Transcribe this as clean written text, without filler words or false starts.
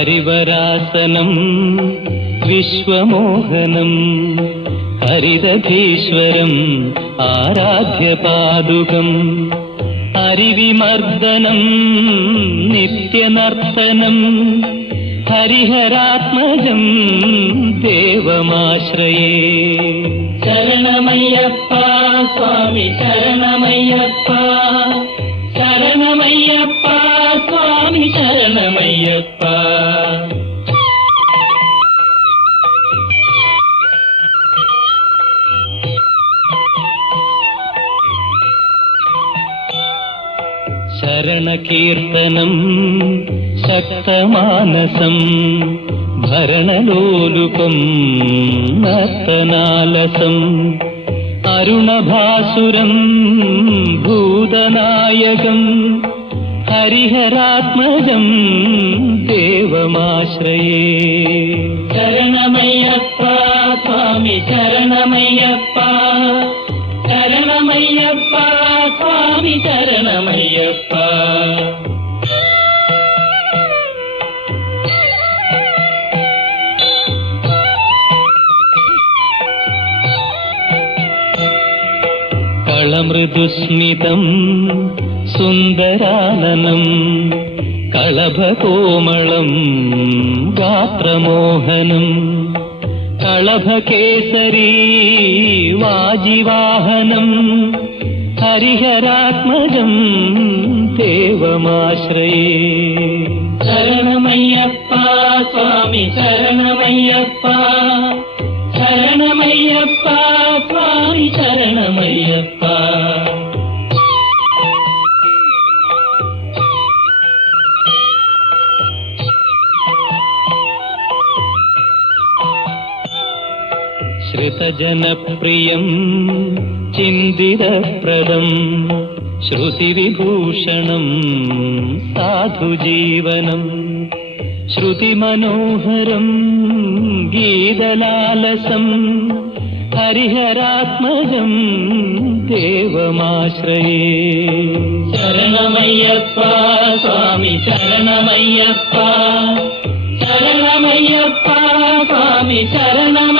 ഹരിവരാസനം വിശ്വമോഹനം ഹരിതധീശ്വരം ആരാധ്യപാദുകം ഹരിവിമർദ്ദനം നിത്യനർത്തനം ഹരിഹരാത്മജം ദേവമാശ്രയേ. ശരണമയ്യപ്പ സ്വാമി ശരണമയ്യപ്പ, ശരണമയ്യപ്പ സ്വാമി ശരണമയ്യപ്പ. ശരണകീർത്തനം ശക്തമാനസം ഭരണലോലുപം നർത്തനാലസം അരുണഭാസുരം ഭൂതനായകം ഹരിഹരാത്മജം ദേവമാശ്രയേ. ശരണമയ്യപ്പ സ്വാമി ശരണമയ്യപ്പ, ശരണമയ്യപ്പ സ്വാമി ശരണമയ്യപ്പ. കളമൃദുസ്മിതം സുന്ദരാനനം കളഭകോമളം ഗാത്രമോഹനം കളഭകേസരീ വാജിവാഹനം ഹരിഹരാത്മജം ദേവമാശ്രയേ. ശരണമയ്യപ്പ സ്വാമി ശരണമയ്യപ്പ, ശരണമയ്യപ്പ സ്വാമി ശരണമയ്യപ്പ. ശ്രുതജനപ്രിയം ചിന്തിതപ്രദം ശ്രുതിവിഭൂഷണം സാധുജീവനം ശ്രുതിമനോഹരം ഗീതലാലസം ഹരിഹരാത്മജം ദേവമാശ്രയേ. ശരണമയ്യപ്പ സ്വാമി ശരണമയ്യപ്പ, ശരണമയ്യപ്പ സ്വാമി ശരണമയ്യപ്പ.